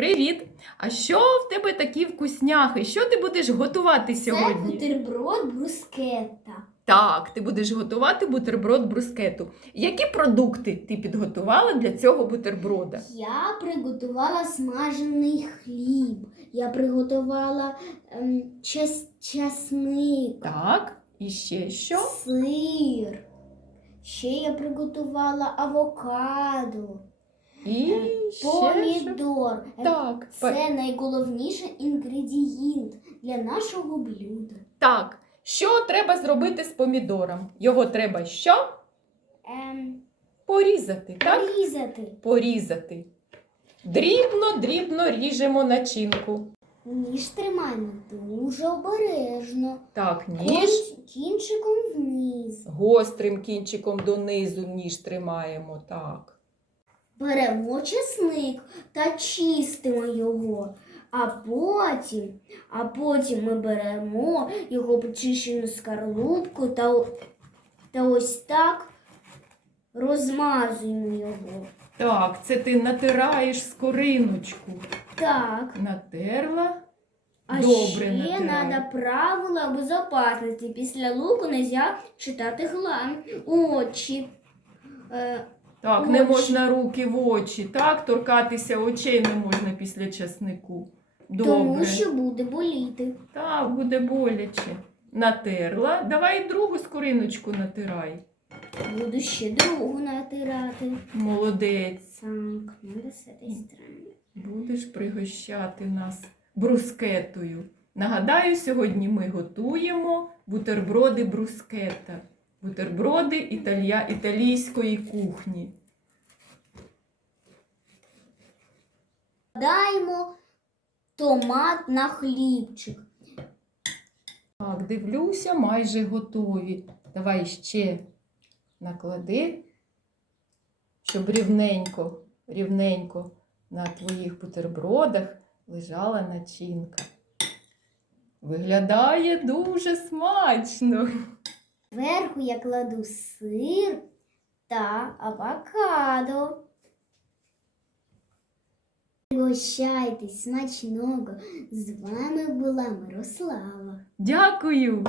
Привіт! А що в тебе такі вкусняхи? Що ти будеш готувати сьогодні? Це бутерброд брускетта. Так, ти будеш готувати бутерброд брускету. Які продукти ти підготувала для цього бутерброда? Я приготувала смажений хліб. Я приготувала ем, час, часник, Так, і ще що? сир. Ще я приготувала авокадо, І е, ще помідор. Е, Так, пе- Це найголовніший інгредієнт для нашого блюда. так. Що треба зробити з помідором? Його треба що? Ем, Порізати, так? порізати. Порізати. Дрібно, дрібно ріжемо начинку. Ніж тримаємо дуже обережно. Так, ніж. Кін- Кінчиком вниз. Гострим кінчиком донизу ніж тримаємо. Так. Беремо чесник та чистимо його. А потім, а потім ми беремо його почищену скорлупку та, та ось так розмазуємо його. Так, це ти натираєш скориночку. Так. Натерла. А Добре ще треба правила безопасності. Після луку не можна читати глан, очі. Так, не можна руки в очі. Так, торкатися очей не можна після часнику. Добре. тому що буде боліти. Так, буде боляче. Натерла. Давай другу скориночку натирай. Буду ще другу натирати. Молодець. Так. Будеш пригощати нас брускетою. Нагадаю, сьогодні ми готуємо бутерброди брускета. Бутерброди італія... італійської кухні. Даємо томат на хлібчик. Так, дивлюся, майже готові. Давай ще наклади, щоб рівненько, рівненько на твоїх бутербродах лежала начинка. Виглядає дуже смачно. Зверху я кладу сир та авокадо. Пригощайтесь смачного. З вами була Мирослава. Дякую!